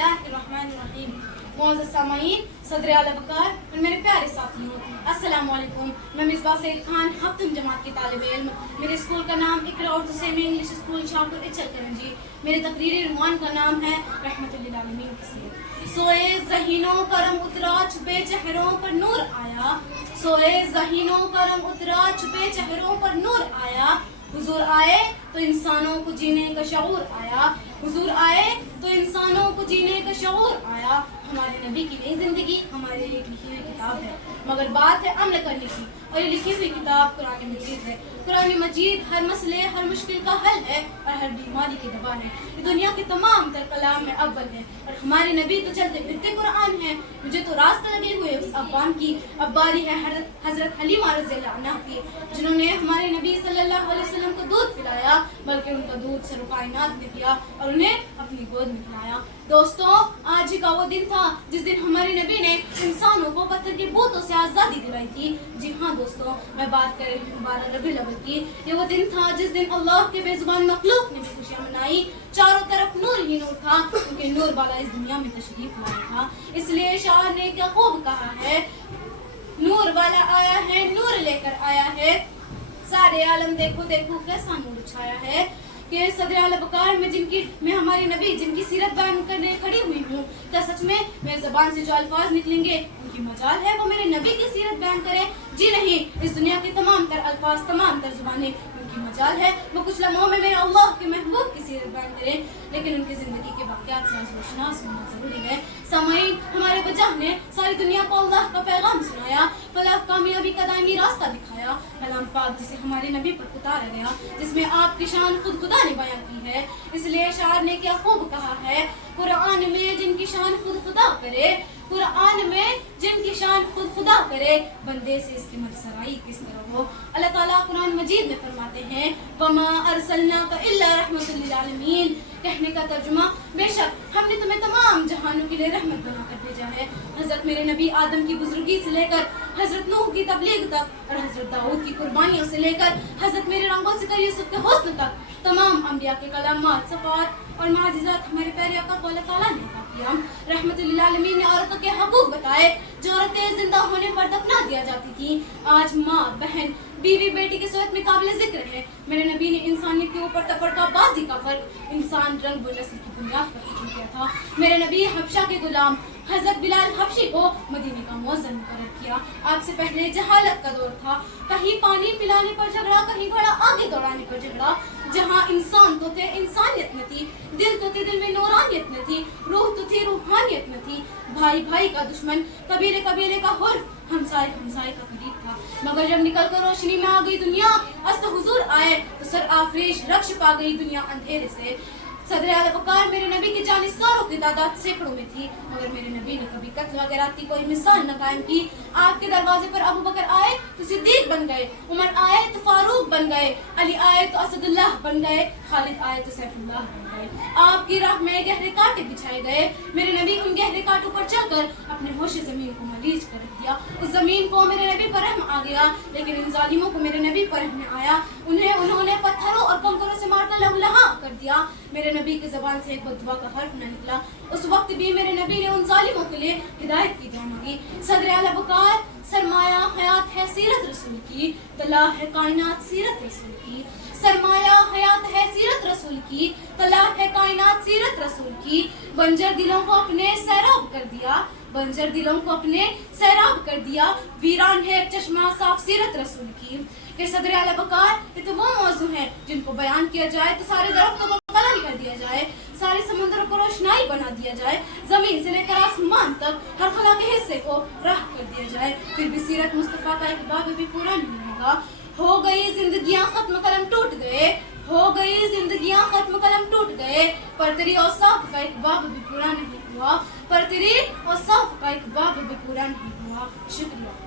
बिस्मिल्लाहिर्रहमानिर्रहीम। मुअज़्ज़ज़ सामाईन, सदर आला वक़ार और मेरे प्यारे साथियों, अस्सलाम वालेकुम। मैं मिसबाह सईद खान हफ्तम जमात की तालिब इल्म। मेरे स्कूल का नाम Iqra Urdu semi English school Shahpur Ichalkaranji. मेरे तकरीरी रुमान का नाम है रहमतुल लिल आलमीन की सीरत। सोए ज़हीनों करम उतरा छुपे चेहरों पर नूर आया। सोए ज़हीनों करम उतरा छुपे चेहरों पर नूर आया। हुजूर आए तो इंसानों को जीने का शऊर आया। हुजूर आए तो इंसानों को जीने का शऊर आया। हमारे नबी की नई जिंदगी हमारे लिए लिखी हुई किताब है, मगर बात है अमल करने की, और ये लिखी हुई किताब कुरान मजीद है। कुरान मजीद हर मसले हर मुश्किल का हल है और हर बीमारी की दवा है। ये दुनिया के तमाम तर कलाम में अव्वल है और हमारे नबी तो चलते फिरते कुरान है। मुझे तो रास्ते लगे हुए उस अब्बान की अब्बारी है हजरत हलीमा रज़ियल्लाहु अन्हा की, जिन्होंने हमारे नबी सल्लल्लाहु अलैहि वसल्लम को दूध पिलाया, बल्कि उनका दूध सर कायनात ने पिया और उन्हें अपनी गोद में खिलाया। दोस्तों, आज ही का वो दिन था जिस दिन हमारे नबी ने इंसानों को पत्थर के बूतों से आजादी दिलाई थी। जी हाँ दोस्तों, मैं बात कर रही हूँ 12 रबीउल अव्वल की। ये वो दिन था जिस दिन अल्लाह के बेजुबान मखलूक ने भी खुशियाँ मनाई। चारों तरफ नूर ही नूर था, क्योंकि नूर वाला इस दुनिया में तशरीफ लाया था। इसलिए शायर ने क्या खूब कहा है, नूर वाला आया है, नूर लेकर आया है, सारे आलम देखो देखो कैसा नूर छाया है। कि सदर आला वक़ार में हमारे नबी जिनकी सीरत बयान करने खड़ी हुई हूँ, क्या सच में मेरी ज़बान से जो अल्फाज निकलेंगे उनकी मजाल है वो मेरे नबी की सीरत बयान करें? जी नहीं, इस दुनिया के तमाम तर अल्फाज तमाम तर ज़ुबानें उनकी मजाल है वो कुछ लम्हों में मेरे अल्लाह के महबूब की सीरत बयान करें, लेकिन उनकी ज़िंदगी के वाक़यात से आशनास होना ज़रूरी है। सामाईन, हमारे वजह ने सारी दुनिया को अल्लाह का पैगाम सुनाया, फलाह कामयाबी का दायमी रास्ता दिखाया। कलाम पाक जिसे हमारे नबी पर उतारा गया, जिसमें आपकी शान खुद खुदा ने बयान की है। इसलिए शायर ने क्या खूब कहा है, कुरान में जिनकी शान खुद खुदा करे, कुरान में जिनकी शान खुद खुदा करे, बंदे से इसकी मरसराई किस तरह हो। अल्लाह ताला कुरान मजीद में फरमाते हैं, वमा अरसलनाका इल्ला रहमतुल लिल आलमीन। कहने का तर्जुमा, बेशक हमने तुम्हें तमाम जहानों के लिए रहमत बनाकर भेजा है। हजरत मेरे नबी आदम की बुजुर्गी से लेकर हजरत नूह की तबलीग तक और हजरत दाऊद की कुर्बानियों से लेकर हजरत मेरे रंगों से कर यूसुफ के हुस्न तक तमाम अंबिया के कलामात सफात और माजिज़ात हमारे प्यारे आका को अल्लाह ताला ने अता किया। रहमतुल लिल आलमीन ने औरतों के हकूक बताए, जो औरतें जिंदा होने पर दफना दिया जाती थी, आज माँ बहन बीवी बेटी की सूरत में काबिल जिक्र है। मेरे नबी ने इंसानियत के ऊपर तफरका बाजी का फर्क इंसान रंग व नस्ल की बुनियाद पर खत्म किया था। मेरे नबी हबशा के गुलाम हजरत बिलाल हबशी को मदीने का मुअज्जिन मुकर्रर किया। आपसे पहले जहालत का दौर था, कहीं पानी पिलाने पर झगड़ा, कहीं घोड़ा आगे दौड़ाने पर झगड़ा। जहाँ इंसान तो थे इंसानियत में थी, दिल तो थे दिल में नूरानियत में थी, रूह तो थी रूहानियत में थी। भाई भाई का दुश्मन, कबीले कबीले का हुर्फ, हमसाए हमसाए का करीब था। मगर जब निकल कर रोशनी में आ गई दुनिया, अस्त हुजूर आए तो सर आफरीश रक्श पा गई दुनिया अंधेरे से। सदर आला वक़ार मेरे नबी की जानिसारों की तादाद सैकड़ों में थी, मगर मेरे नबी ने कभी कत्ल वगैरह की कोई मिसाल न कायम की। आपके दरवाजे पर अबू बकर आए तो सिद्दीक बन गए, उमर आए तो फारूक बन गए, अली आए तो असदुल्लाह बन गए, खालिद आए तो सैफुल्लाह बन गए। आपकी राह में गहरे कांटे बिछाए गए। मेरे नबी उन गहरे कांटों पर चलकर अपने होश जमीन को मलीज कर दिया। उस जमीन को मेरे नबी पर रहम आ गया, लेकिन इन जालिमों को मेरे नबी पर रहम आया। उन्होंने पत्थरों और कंकरों से मारकर लहूलुहां कर दिया। मेरे नबी की ज़बान से एक बददुआ का हर्फ न निकला। उस वक्त भी मेरे नबी ने उन जालिमों के लिए हिदायत की दुआ मांगी। सदर आला वक़ार, सरमाया हयात है सीरत रसूल की, तला है कायनात सीरत रसूल की। सरमाया हयात है सीरत रसूल की, तला है कायनात सीरत रसूल की। बंजर दिलों को अपने सैराब कर दिया, बंजर दिलों को अपने सैराब कर दिया। वीरान है चश्मा साफ सीरत रसूल की। कि सदर आला वक़ार, ये तो वो मौजू है जिनको बयान किया जाए तो सारे दरख्तों को कलम कर दिया जाए, सारे समुद्रों को रोशनाई बना दिया जाए, जमीन से लेकर आसमान तक हर खला के हिस्से को राह कर दिया जाए, फिर भी सीरत मुस्तफ़ा का एक बाब भी पूरा नहीं होगा। हो गई जिंदगियां खत्म, कलम टूट गए, हो गई जिंदगियां खत्म, कलम टूट गए, पर तेरी औसाफ का एक बाब भी पूरा नहीं हुआ, पर तेरी औसाफ का एक बाब भी पूरा नहीं हुआ। शुक्रिया।